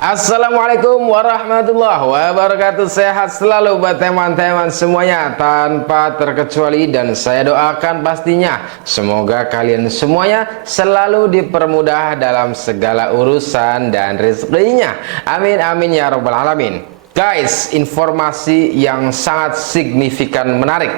Assalamualaikum warahmatullahi wabarakatuh. Sehat selalu buat teman-teman semuanya tanpa terkecuali, dan saya doakan pastinya semoga kalian semuanya selalu dipermudah dalam segala urusan dan rezekinya. Amin amin ya rabbal alamin. Guys, informasi yang sangat signifikan menarik.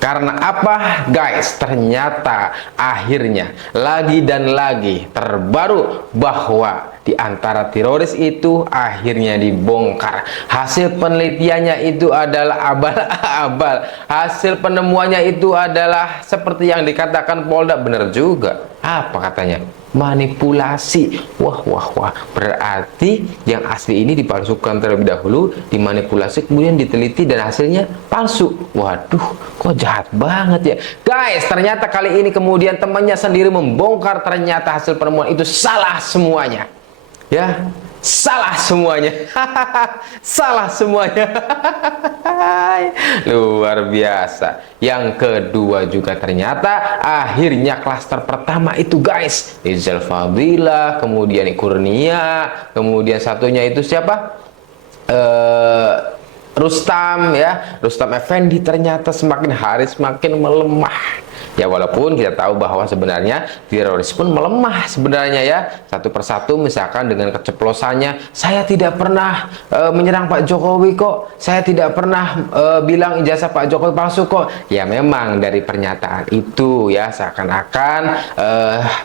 Karena apa guys? Ternyata akhirnya lagi dan lagi terbaru bahwa di antara teroris itu akhirnya dibongkar. Hasil penelitiannya itu adalah abal-abal. Hasil penemuannya itu adalah seperti yang dikatakan Polda, benar juga. Apa katanya? Manipulasi. Wah wah wah, berarti yang asli ini dipalsukan terlebih dahulu, dimanipulasi, kemudian diteliti dan hasilnya palsu. Waduh, kok jahat banget ya guys. Ternyata kali ini kemudian temannya sendiri membongkar, ternyata hasil penemuan itu salah semuanya. Ya, salah semuanya. Salah semuanya. Luar biasa. Yang kedua juga ternyata akhirnya klaster pertama itu guys, Rizal Fadila, kemudian Kurnia, kemudian satunya itu siapa? Rustam ya, Rustam Effendi, ternyata semakin hari semakin melemah. Ya walaupun kita tahu bahwa sebenarnya teroris pun melemah sebenarnya ya. Satu persatu misalkan dengan keceplosannya, saya tidak pernah menyerang Pak Jokowi kok, saya tidak pernah bilang ijazah Pak Jokowi palsu kok. Ya memang dari pernyataan itu ya seakan-akan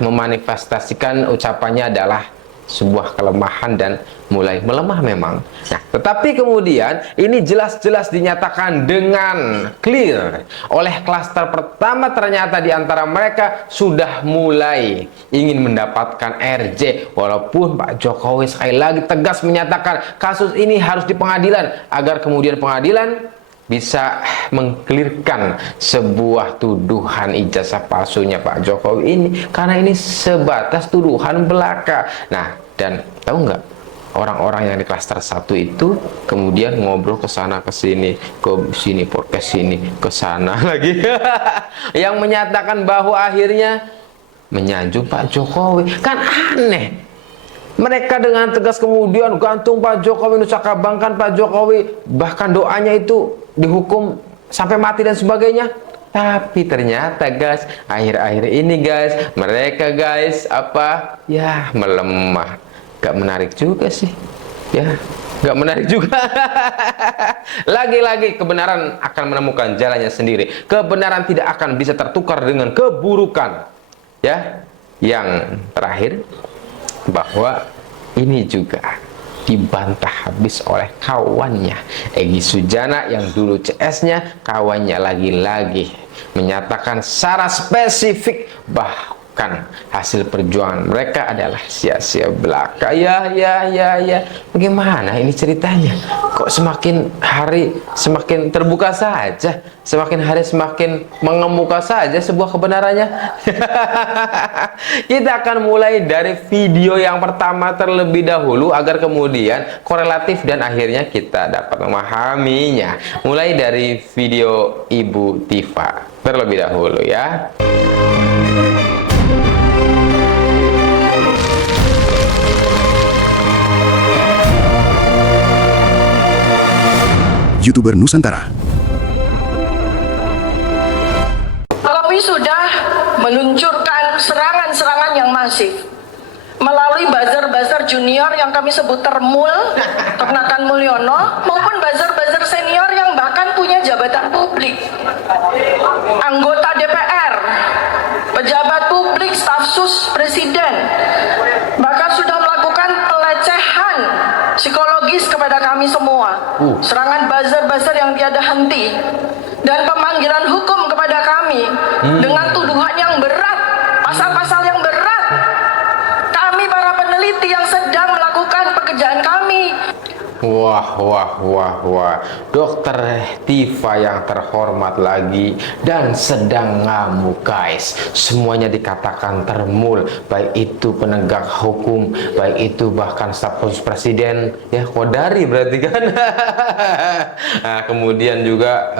memanifestasikan ucapannya adalah sebuah kelemahan dan mulai melemah memang. Nah, tetapi kemudian ini jelas-jelas dinyatakan dengan clear oleh klaster pertama, ternyata di antara mereka sudah mulai ingin mendapatkan RJ, walaupun Pak Jokowi sekali lagi tegas menyatakan kasus ini harus di pengadilan agar kemudian pengadilan bisa mengklirkan sebuah tuduhan ijazah palsunya Pak Jokowi ini, karena ini sebatas tuduhan belaka. Nah, dan tahu nggak, orang-orang yang di klaster 1 itu kemudian ngobrol ke sana ke sini, ke sini podcast sini, ke sana lagi yang menyatakan bahwa akhirnya menyanjung Pak Jokowi. Kan aneh. Mereka dengan tegas kemudian gantung Pak Jokowi, nucakabangkan Pak Jokowi, bahkan doanya itu dihukum sampai mati dan sebagainya. Tapi ternyata guys, akhir-akhir ini guys, mereka guys apa ya, melemah. Gak menarik juga sih ya, gak menarik juga. Lagi-lagi kebenaran akan menemukan jalannya sendiri. Kebenaran tidak akan bisa tertukar dengan keburukan ya. Yang terakhir, bahwa ini juga dibantah habis oleh kawannya Egy Sujana yang dulu CS-nya, kawannya lagi-lagi menyatakan secara spesifik bahkan hasil perjuangan mereka adalah sia-sia belaka. Ya. Bagaimana ini ceritanya? Kok semakin hari semakin terbuka saja, semakin hari semakin mengemuka saja sebuah kebenarannya. Kita akan mulai dari video yang pertama terlebih dahulu agar kemudian korelatif dan akhirnya kita dapat memahaminya. Mulai dari video Ibu Tifa terlebih dahulu ya. YouTuber Nusantara. Jokowi sudah meluncurkan serangan-serangan yang masif melalui buzzer-buzzer junior yang kami sebut termul, Ternakan Mulyono, maupun buzzer-buzzer senior yang bahkan punya jabatan publik, anggota DPR, pejabat publik, staf sus presiden, bahkan sudah melakukan pelecehan psikologis kepada kami semua. Serangan buzzer-buzzer yang tiada henti dan pemanggilan hukum kepada kami dengan tuduhan yang berat, pasal-pasal yang berat. Kami para peneliti yang sedang melakukan pekerjaan kami. Wah, Dokter Tifa yang terhormat lagi dan sedang ngamuk guys. Semuanya dikatakan termul, baik itu penegak hukum, baik itu bahkan staf khusus presiden ya, Kodari berarti kan. Nah, kemudian juga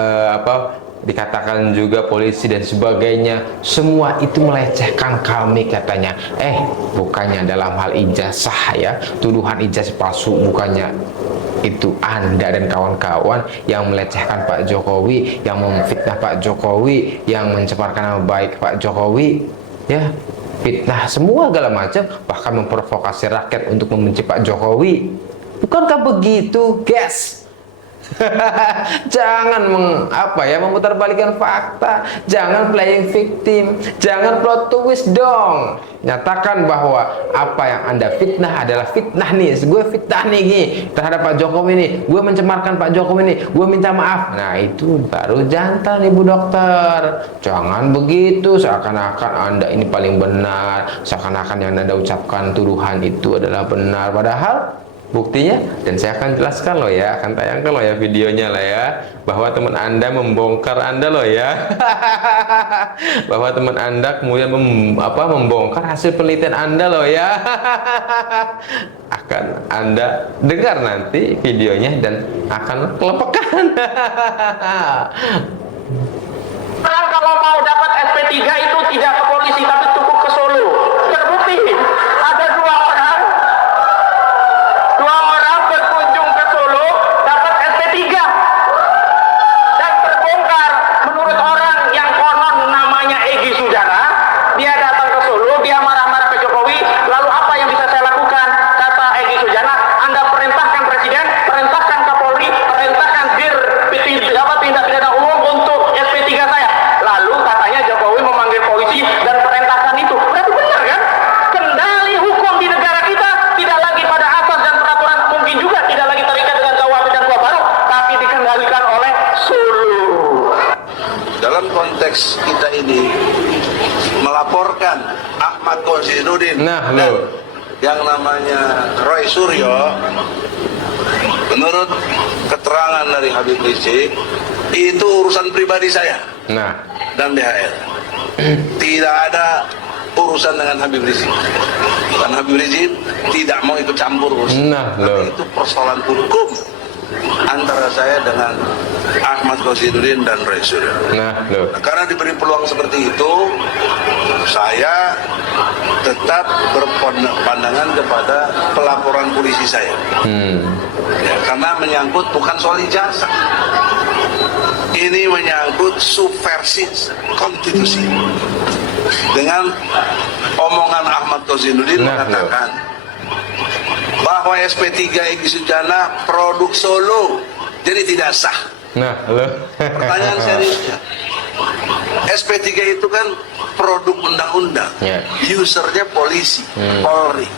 dikatakan juga polisi dan sebagainya, semua itu melecehkan kami katanya. Bukannya dalam hal ijazah ya, tuduhan ijazah palsu, bukannya itu Anda dan kawan-kawan yang melecehkan Pak Jokowi, yang memfitnah Pak Jokowi, yang mencemarkan nama baik Pak Jokowi, ya, fitnah semua segala macam, bahkan memprovokasi rakyat untuk membenci Pak Jokowi. Bukankah begitu, guys? Jangan memutarbalikkan fakta, jangan playing victim, jangan plot twist dong. Nyatakan bahwa apa yang Anda fitnah adalah fitnah nih. Gue fitnah nih terhadap Pak Jokowi nih, gue mencemarkan Pak Jokowi nih, gue minta maaf. Nah, itu baru jantan, Ibu Dokter. Jangan begitu seakan-akan Anda ini paling benar, seakan-akan yang Anda ucapkan tuduhan itu adalah benar, padahal buktinya, dan saya akan jelaskan loh ya, akan tayangkan loh ya videonya lah ya, bahwa teman Anda membongkar Anda loh ya. Bahwa teman Anda kemudian membongkar hasil penelitian Anda loh ya. Akan Anda dengar nanti videonya dan akan kelepekan. Kalau mau dapat SP3 itu tidak ke polisi tapi cukup ke Solo. Terbukti ada dua orang berkunjung ke Solo dapat SP3 dan terbongkar menurut orang yang konon namanya Egy Sujana. Dia datang ke Solo, dia marah-marah ke Jokowi. Lalu apa yang bisa saya lakukan? Kata Egy Sujana, Anda perintahkan Presiden, perintahkan Kapolri, perintahkan Dir tindak pidana umum untuk SP3 saya. Lalu katanya Jokowi memanggil polisi dan perintahkan itu. Berarti benar kan? Kendali hukum di negara kita tidak lagi pada asas dan peraturan, mungkin juga tidak lagi terikat dengan KUHP dan KUHP baru, tapi dikendalikan oleh Solo. Dalam konteks kita ini melaporkan Ahmad Komarudin dan yang namanya Roy Suryo, menurut keterangan dari Habib Rizik, itu urusan pribadi saya dan DHR. Tidak ada urusan dengan Habib Rizik, dan Habib Rizik tidak mau ikut campur urusan. Tapi itu persoalan hukum antara saya dengan Ahmad Komarudin dan Roy Suryo. Karena diberi peluang seperti itu, saya tetap berpandangan kepada pelaporan polisi saya. Ya, karena menyangkut bukan soal ijazah, ini menyangkut subversi konstitusi. Dengan omongan Ahmad Komarudin mengatakan bahwa SP3 Egy Sujana produk Solo, jadi tidak sah. Pertanyaan seriusnya, SP3 itu kan produk undang-undang, usernya polisi, Polri.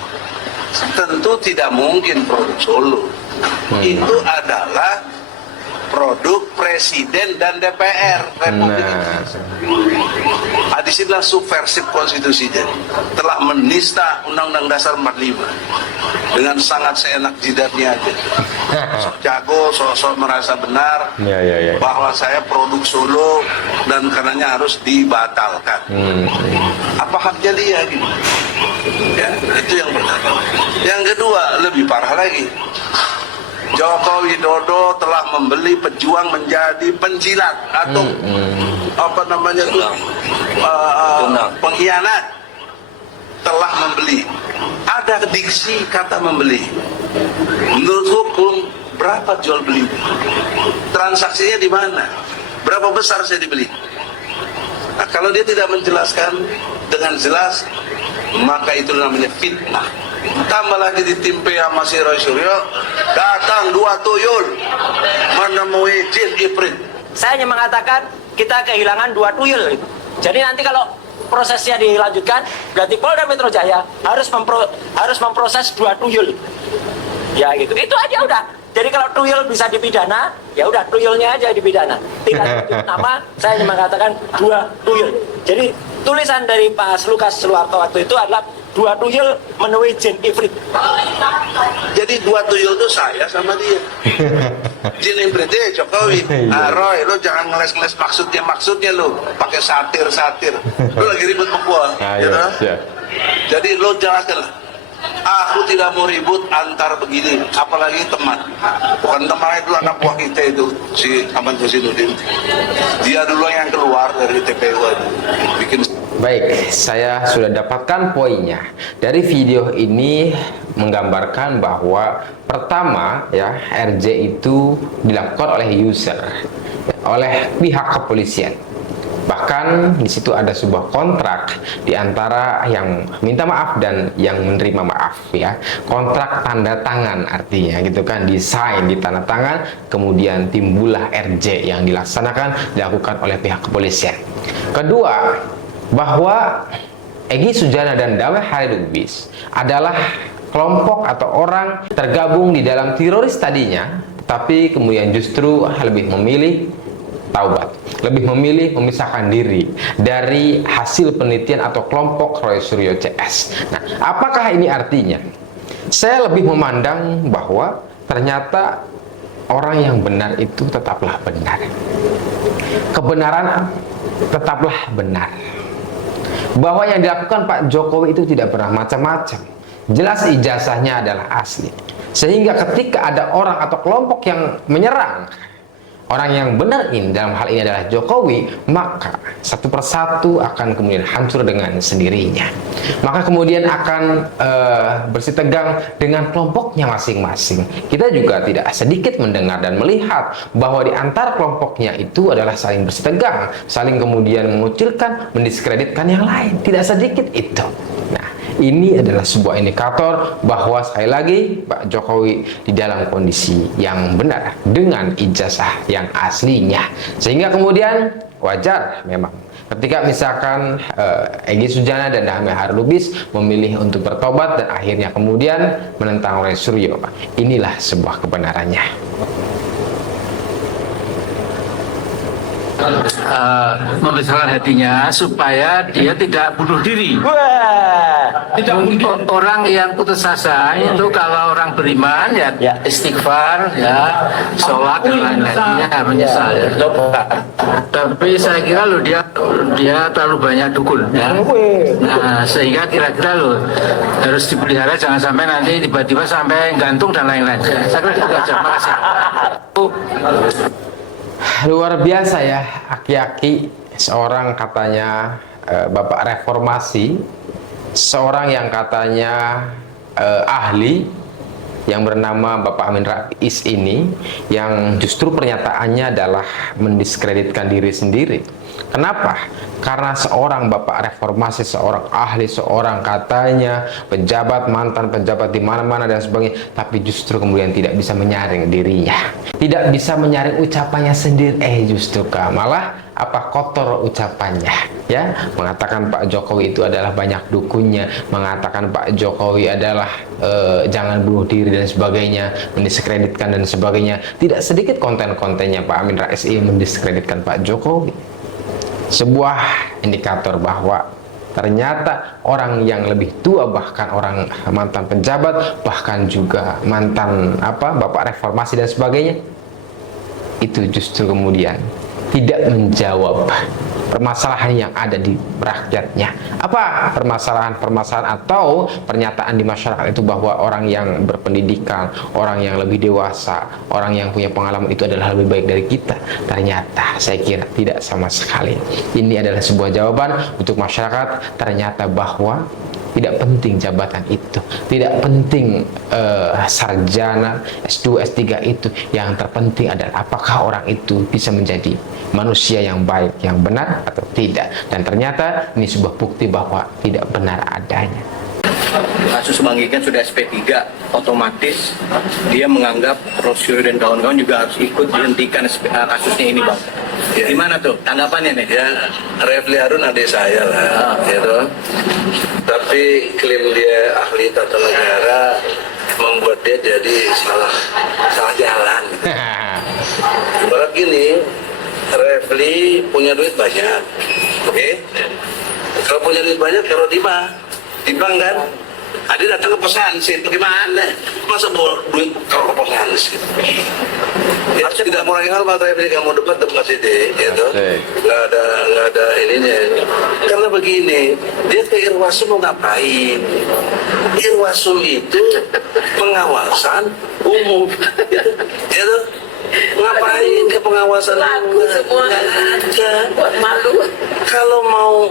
Tentu tidak mungkin produk Solo. Itu adalah produk Presiden dan DPR Republik Indonesia. Disinilah subversif konstitusinya, telah menista Undang-Undang Dasar 45 dengan sangat seenak jidatnya aja. Sok jago, sok merasa benar bahwa saya produk Solo dan karenanya harus dibatalkan. Apa haknya dia gitu? Ya, itu yang pertama. Yang kedua, lebih parah lagi. Joko Widodo telah membeli pejuang menjadi penjilat atau pengkhianat. Telah membeli. Ada diksi kata membeli. Menurut hukum berapa jual beli? Transaksinya di mana? Berapa besar saya dibeli? Nah, kalau dia tidak menjelaskan dengan jelas, maka itu namanya fitnah. Tambah lagi ditimpe sama si Roy Suryo, datang 2 tuyul menemui jin ifrit. Saya hanya mengatakan kita kehilangan 2 tuyul. Jadi nanti kalau prosesnya dilanjutkan, berarti Polda Metro Jaya harus memproses 2 tuyul. Ya gitu. Itu aja udah. Jadi kalau tuyul bisa dipidana, ya udah tuyulnya aja dipidana. Tidak disebut nama, saya hanya mengatakan 2 tuyul. Jadi tulisan dari Pak Lukas Suwarto waktu itu adalah 2 tuyul menemui jin ifrit. Jadi 2 tuyul itu saya sama dia. Jin ifritnya Jokowi. Roy, lo jangan ngeles-ngeles maksudnya lo pakai satir. Lo lagi ribut sama gua, gitu. Jadi lo jelaskan lah. Aku tidak mau ribut antar begini, apalagi teman. Bukan teman itu anak buah kita itu, si Aman Husainuddin. Dia dulu yang keluar dari TPU itu. Bikin. Baik, saya sudah dapatkan poinnya. Dari video ini menggambarkan bahwa pertama ya RJ itu dilakukan oleh user, oleh pihak kepolisian. Bahkan di situ ada sebuah kontrak di antara yang minta maaf dan yang menerima maaf ya. Kontrak tanda tangan artinya gitu kan, desain di tanda tangan, kemudian timbullah RJ yang dilakukan oleh pihak kepolisian. Kedua, bahwa Egy Sujana dan Damai Hari Lubis adalah kelompok atau orang tergabung di dalam teroris tadinya, tapi kemudian justru lebih memilih taubat, lebih memilih memisahkan diri dari hasil penelitian atau kelompok Roy Suryo CS. Nah, apakah ini artinya? Saya lebih memandang bahwa ternyata orang yang benar itu tetaplah benar. Kebenaran tetaplah benar. Bahwa yang dilakukan Pak Jokowi itu tidak pernah macam-macam. Jelas ijazahnya adalah asli. Sehingga ketika ada orang atau kelompok yang menyerang orang yang benar ini, dalam hal ini adalah Jokowi, maka satu persatu akan kemudian hancur dengan sendirinya. Maka kemudian akan bersitegang dengan kelompoknya masing-masing. Kita juga tidak sedikit mendengar dan melihat bahwa di antara kelompoknya itu adalah saling bersitegang, saling kemudian mengucilkan, mendiskreditkan yang lain. Tidak sedikit itu. Nah, ini adalah sebuah indikator bahwa sekali lagi Pak Jokowi di dalam kondisi yang benar dengan ijazah yang aslinya. Sehingga kemudian wajar memang ketika misalkan Egy Sujana dan Damai Hari Lubis memilih untuk bertobat dan akhirnya kemudian menentang Roy Suryo. Inilah sebuah kebenarannya. Membesarkan hatinya supaya dia tidak bunuh diri. Untuk orang yang putus asa itu kalau orang beriman ya istighfar ya sholat dan lain-lainnya menyesal ya. Tapi saya kira loh dia terlalu banyak dukun ya. Nah sehingga kira-kira loh harus dipelihara, jangan sampai nanti tiba-tiba sampai gantung dan lain-lain. Saya kira itu aja. Makasih. Luar biasa ya, aki-aki seorang katanya bapak reformasi, seorang yang katanya ahli yang bernama Bapak Amin Rais ini, yang justru pernyataannya adalah mendiskreditkan diri sendiri. Kenapa? Karena seorang bapak reformasi, seorang ahli, seorang katanya pejabat, mantan pejabat di mana-mana dan sebagainya, tapi justru kemudian tidak bisa menyaring dirinya, tidak bisa menyaring ucapannya sendiri. Justru malah apa kotor ucapannya ya, mengatakan Pak Jokowi itu adalah banyak dukunnya, mengatakan Pak Jokowi adalah jangan bunuh diri dan sebagainya, mendiskreditkan dan sebagainya. Tidak sedikit konten-kontennya Pak Amin Rais ini mendiskreditkan Pak Jokowi. Sebuah indikator bahwa ternyata orang yang lebih tua, bahkan orang mantan pejabat, bahkan juga mantan bapak reformasi dan sebagainya, itu justru kemudian tidak menjawab permasalahan yang ada di rakyatnya. Apa permasalahan atau pernyataan di masyarakat itu bahwa orang yang berpendidikan, orang yang lebih dewasa, orang yang punya pengalaman itu adalah lebih baik dari kita. Ternyata saya kira tidak sama sekali. Ini adalah sebuah jawaban untuk masyarakat, ternyata bahwa tidak penting jabatan itu, tidak penting sarjana S2, S3 itu. Yang terpenting adalah apakah orang itu bisa menjadi manusia yang baik, yang benar atau tidak. Dan ternyata ini sebuah bukti bahwa tidak benar adanya. Kasus Bang Egy kan sudah SP3, otomatis dia menganggap Roy dan kawan-kawan juga harus ikut dihentikan kasusnya ini, Bang. Ya. Gimana tuh tanggapannya nih? Ya, Refli Harun adik saya lah, gitu. Tapi klaim dia ahli tata negara membuat dia jadi salah jalan. Ibarat gini, Refli punya duit banyak, oke? Kalau punya duit banyak, taruh di bank kan? Dia datang ke pesan, itu gimana? Masa bawa duit kalau ke pesan? Ya, tidak mengurangi hormat, tapi kamu debat sini, gitu. Asik. Nggak ada ininya. Karena begini, dia ke Irwasum mau ngapain? Irwasum itu pengawasan umum, gitu. Ngapain ke pengawasan umum? Nggak ada. Buat malu. Kalau mau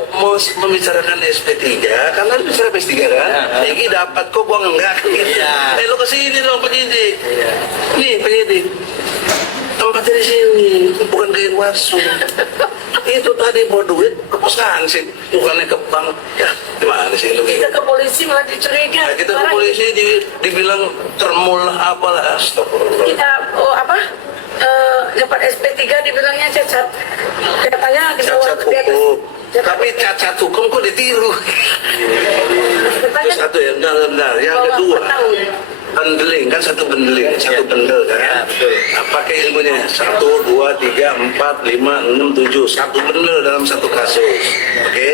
membicarakan SP3, karena bicara SP3 kan, Egi dapat kok gua enggak. Lo kesini dong penyidik. Nih penyidik. Tempatnya di sini, bukan ke Irwasum. Itu tadi mau duit ke pos hansip, bukannya ke bank. Ya, gimana sih lu? Kita ke polisi malah dicuriga. Nah, kita ke polisi dibilang termul apalah, astagfirullah. Kita dapat SP3 dibilangnya cacat. Katanya Cacat hukum. Tapi cacat hukum kok ditiru? Itu satu ya, benar. Yang kedua, bendeling kan satu bendeling, satu bendel kan? Pakai ilmunya 1, 2, 3, 4, 5, 6, 7, satu bendel dalam satu kasus, oke?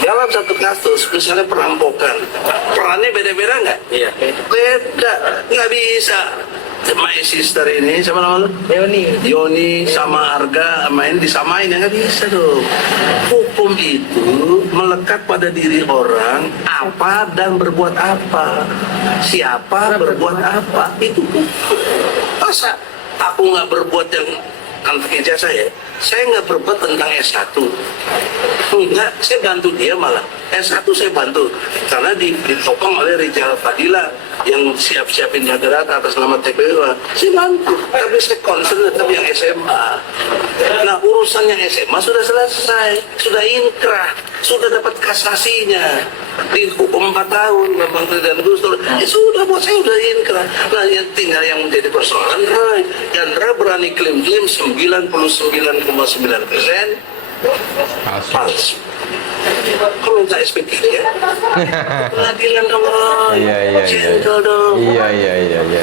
Dalam satu kasus, misalnya perampokan, perannya beda-beda nggak? Iya. Beda, nggak bisa. My sister ini, siapa nama lu? Yoni sama Arga main disamain, ya nggak bisa dong. Hukum itu melekat pada diri orang apa dan berbuat apa, siapa berbuat apa, itu hukum. Masa aku nggak berbuat yang antar ijazah saya nggak berbuat tentang S1. Enggak, saya bantu dia malah. S1 saya bantu karena ditopang oleh Rijal Fadila yang siap-siapin data atas nama TPU. Saya bantu, tapi saya concern tetap yang SMA. Nah, urusan yang SMA sudah selesai, sudah inkrah, sudah dapat kasasinya. Dihukum 4 tahun, Bambang dan Gus Dur. Ya sudah, buat saya sudah inkrah. Nah, yang tinggal yang menjadi persoalan, Chandra berani klaim-klaim 99,9% palsu. Kau minta SP3 ya? Pengadilan dong. Iya. Gentle dong. Iya.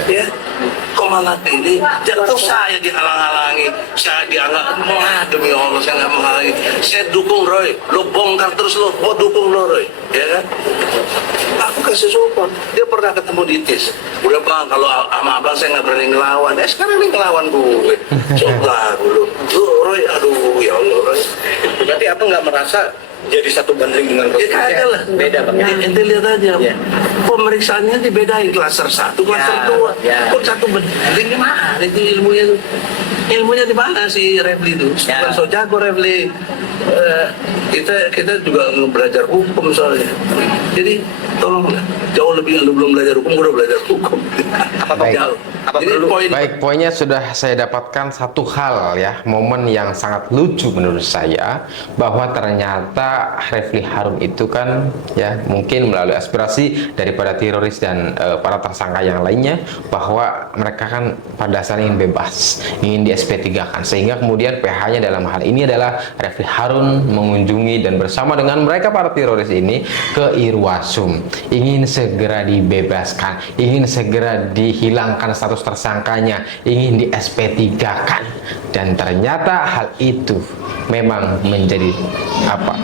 Ya, kok malah ini jatuh saya dihalang-halangi, saya dianggap demi Allah saya nggak menghalangi, saya dukung Roy, lo bongkar terus lo dukung lo Roy, ya kan? Aku kasih support, dia pernah ketemu di TIS, udah bang kalau sama abang saya nggak berani ngelawan, sekarang ini ngelawan gue, coba dulu, Roy, aduh ya Allah Roy. Berarti apa nggak merasa jadi satu banding dengan Ya kagak lah. Beda bang. Ente lihat aja. Ya. Pemeriksaannya dibedain klaster 1, klaster 2. Ya. Kok satu banding gimana? Itu ilmunya tuh. Ilmunya di mana si Refli itu? Ya. Bukan so jago Refli. Kita juga belajar hukum soalnya. Jadi tolonglah, jauh lebih lu belum belajar hukum, gue udah belajar hukum. Baik. Jauh. Apa Jadi perlu? Baik, poinnya sudah saya dapatkan satu hal ya, momen yang sangat lucu menurut saya, bahwa ternyata Refli Harun itu kan ya mungkin melalui aspirasi daripada teroris dan para tersangka yang lainnya, bahwa mereka kan pada dasarnya ingin bebas, ingin di SP3 kan, sehingga kemudian PH-nya dalam hal ini adalah Refli Harun mengunjungi dan bersama dengan mereka para teroris ini ke Irwasum, ingin segera dibebaskan, ingin segera dihilangkan status tersangkanya, ingin di SP3 kan. Dan ternyata hal itu memang menjadi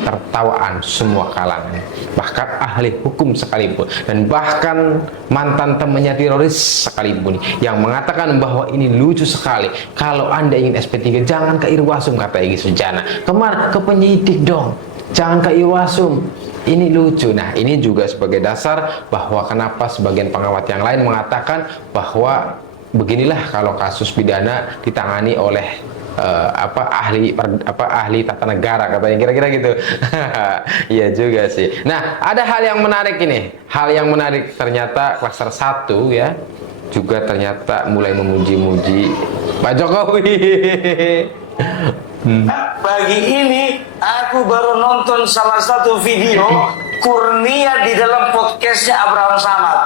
tertawaan semua kalangan, bahkan ahli hukum sekalipun, dan bahkan mantan temannya teroris sekalipun yang mengatakan bahwa ini lucu sekali, kalau Anda ingin SP3 jangan ke Irwasum, kata Egy Sujana. Kemana? Ke penyidik dong, jangan ke Irwasum. Ini lucu. Nah, ini juga sebagai dasar bahwa kenapa sebagian pengamat yang lain mengatakan bahwa beginilah kalau kasus pidana ditangani oleh ahli tata negara, katanya kira-kira gitu. Iya juga sih. Nah, ada hal yang menarik ini. Hal yang menarik, ternyata klaster 1 ya juga ternyata mulai memuji-muji Pak Jokowi. Pagi ini aku baru nonton salah satu video Kurnia di dalam podcastnya Abraham Samad.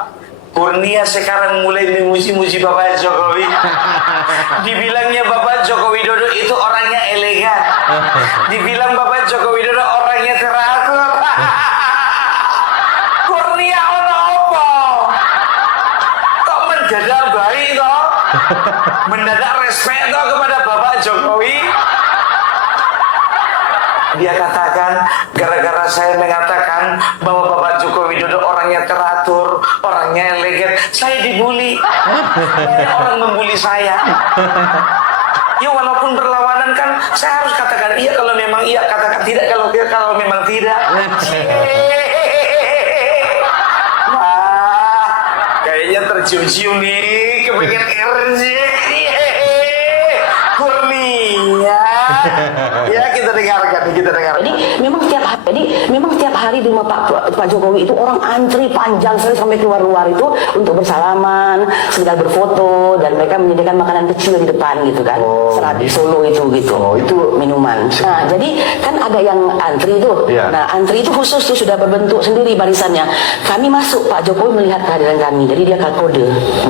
Kurnia sekarang mulai memuji-muji Bapak Jokowi. Dibilangnya Bapak Joko Widodo itu orangnya elegan. Dibilang Bapak Joko Widodo orangnya teratur. Kurnia ono opo? Kok mendadak baik toh? Mendadak respect toh kepada Bapak Jokowi? Dia katakan, gara-gara saya mengatakan bahwa Bapak Joko Widodo orangnya teratur, orangnya elegan, saya dibully. Banyak orang membuli saya. Ya walaupun berlawanan kan, saya harus katakan iya kalau memang iya, katakan tidak kalau memang tidak. Wah, kayaknya tercium-cium nih, kepengen RJ. Kurnia. Ya kita dengarkan. Jadi memang setiap hari di rumah Pak Jokowi itu orang antri panjang sekali sampai keluar-luar itu untuk bersalaman, sekedar berfoto, dan mereka menyediakan makanan kecil di depan gitu kan. Serat Solo itu gitu. Itu minuman. Nah, jadi kan ada yang antri tuh. Nah, antri itu khusus tuh sudah berbentuk sendiri barisannya. Kami masuk, Pak Jokowi melihat kehadiran kami. Jadi dia kode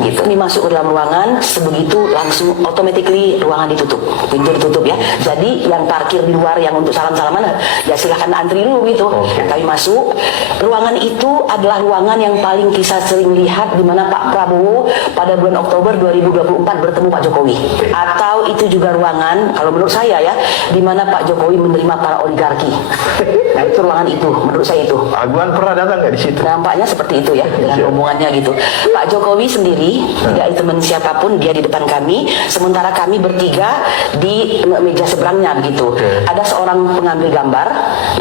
gitu. Kami masuk ke dalam ruangan, sebegitu langsung automatically ruangan ditutup. Pintu ditutup ya. Jadi yang parkir di luar yang untuk salam-salaman ya silahkan antri dulu gitu. Kami masuk, ruangan itu adalah ruangan yang paling kita sering lihat di mana Pak Prabowo pada bulan Oktober 2024 bertemu Pak Jokowi. Atau itu juga ruangan, kalau menurut saya ya, di mana Pak Jokowi menerima para oligarki. Nah itu ruangan itu, menurut saya itu. Aguan pernah datang nggak di situ? Nampaknya seperti itu ya, dengan omongannya gitu. Pak Jokowi sendiri, tidak ada teman siapapun, dia di depan kami, sementara kami bertiga di meja seberangnya begitu. Ada seorang pengambil gambar,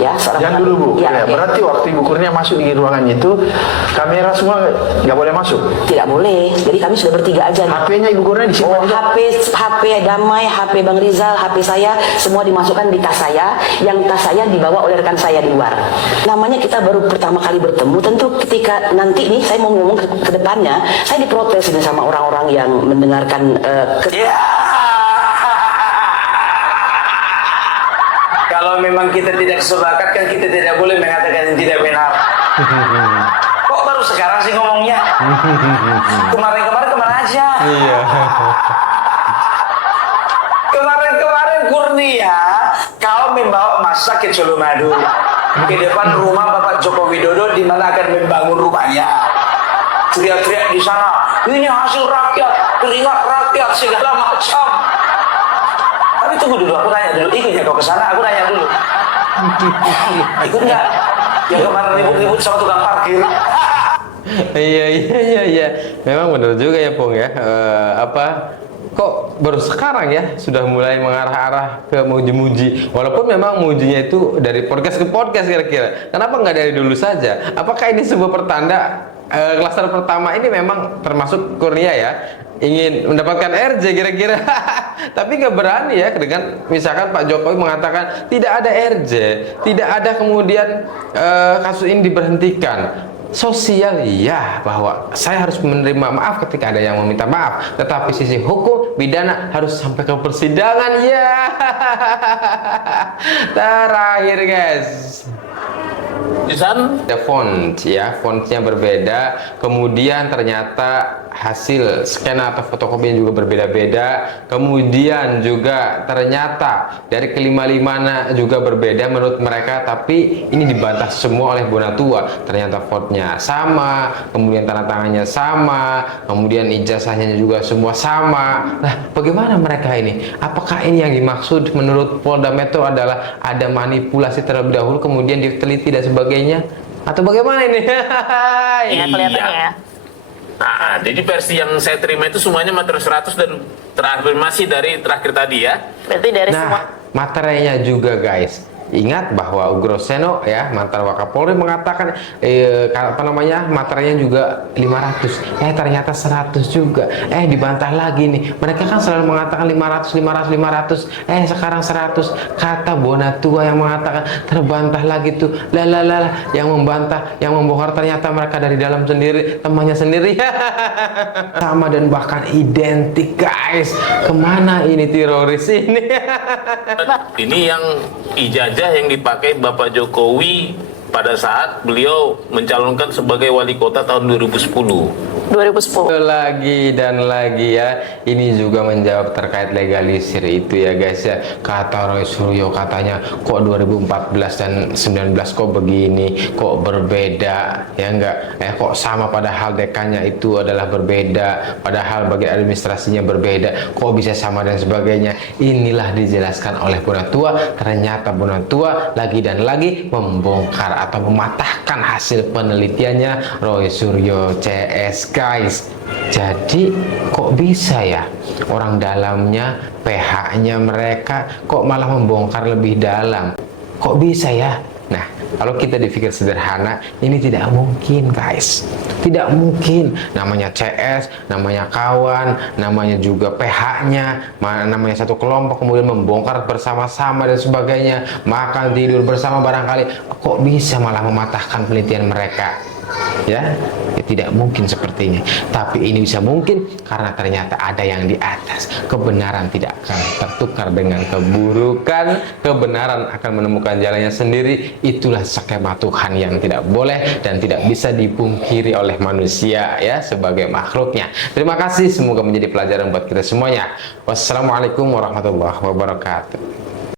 ya, Yang dulu Bu, ya, berarti waktu Ibu Kurnia masuk di ruangan itu, kamera semua nggak boleh masuk? Tidak boleh, jadi kami sudah bertiga aja. HP-nya Ibu Kurnia disimpan? HP Damai, HP Bang Rizal, HP saya, semua dimasukkan di tas saya, yang tas saya dibawa oleh rekan saya di luar. Namanya kita baru pertama kali bertemu, tentu ketika nanti nih saya mau ngomong ke depannya, saya diprotes ini sama orang-orang yang mendengarkan Kalau memang kita tidak sepakat kan kita tidak boleh mengatakan yang tidak benar. Kok baru sekarang sih ngomongnya? Kemarin-kemarin kemana aja? Iya. Kemarin Kurnia, kau membawa masa ke Colomadu ke depan rumah Bapak Joko Widodo di mana akan membangun rumahnya. Teriak-teriak di sana, ini hasil rakyat, keringat rakyat segala macam. Tapi tunggu dulu, aku tanya dulu, ikut ya kau ke sana, aku tanya dulu. Ikut nggak? Yang kemarin ribut-ribut sama tukang parkir. Iya. Memang benar juga ya Pung ya. Kok baru sekarang ya sudah mulai mengarah-arah ke muji-muji, walaupun memang mujinya itu dari podcast ke podcast kira-kira. Kenapa nggak dari dulu saja? Apakah ini sebuah pertanda klaster pertama ini memang termasuk Kurnia ya ingin mendapatkan RJ kira-kira? Tapi nggak berani ya dengan misalkan Pak Jokowi mengatakan tidak ada RJ, tidak ada kemudian kasus ini diberhentikan. Sosial ya, bahwa saya harus menerima maaf ketika ada yang meminta maaf, tetapi sisi hukum pidana harus sampai ke persidangan ya. Terakhir guys, ada font ya, fontnya berbeda, kemudian ternyata hasil scan atau fotokopinya juga berbeda-beda, kemudian juga ternyata dari kelima-limanya juga berbeda menurut mereka, tapi ini dibantah semua oleh Bonatua. Ternyata fontnya sama, kemudian tanda tangannya sama, kemudian ijazahnya juga semua sama. Nah, bagaimana mereka ini? Apakah ini yang dimaksud menurut Polda Metro adalah ada manipulasi terlebih dahulu kemudian diteliti dan sebagainya? Atau bagaimana ini? Ya, kelihatannya ya. Nah, jadi versi yang saya terima itu semuanya materi 100 dan terafirmasi dari terakhir tadi ya. Berarti dari semua. Materinya juga guys. Ingat bahwa Ugroseno ya, mantan Wakapolri mengatakan materinya juga 500. Ternyata 100 juga. Dibantah lagi nih. Mereka kan selalu mengatakan 500. Sekarang 100. Kata Bonatua yang mengatakan terbantah lagi tuh. Yang membantah, yang membongkar ternyata mereka dari dalam sendiri, temannya sendiri. Sama dan bahkan identik guys. Kemana ini teroris ini? Ini yang ijazah yang dipakai Bapak Jokowi pada saat beliau mencalonkan sebagai wali kota tahun 2010. 2010. Lagi dan lagi ya, ini juga menjawab terkait legalisir itu ya guys ya. Kata Roy Suryo katanya kok 2014 dan 19 kok begini, kok berbeda ya enggak, kok sama padahal dekannya itu adalah berbeda, padahal bagian administrasinya berbeda, kok bisa sama dan sebagainya. Inilah dijelaskan oleh Bonatua. Ternyata Bonatua lagi dan lagi membongkar atau mematahkan hasil penelitiannya Roy Suryo CS guys. Jadi kok bisa ya orang dalamnya, pH-nya mereka kok malah membongkar lebih dalam, kok bisa ya? Nah, kalau kita dipikir sederhana, ini tidak mungkin guys, tidak mungkin. Namanya CS, namanya kawan, namanya juga pH-nya, namanya satu kelompok, kemudian membongkar bersama-sama dan sebagainya, makan tidur bersama barangkali, kok bisa malah mematahkan penelitian mereka? Ya, tidak mungkin sepertinya. Tapi ini bisa mungkin karena ternyata ada yang di atas. Kebenaran tidak akan tertukar dengan keburukan, kebenaran akan menemukan jalannya sendiri. Itulah skema Tuhan yang tidak boleh dan tidak bisa dipungkiri oleh manusia ya, sebagai makhluknya. Terima kasih, semoga menjadi pelajaran buat kita semuanya. Wassalamualaikum warahmatullahi wabarakatuh.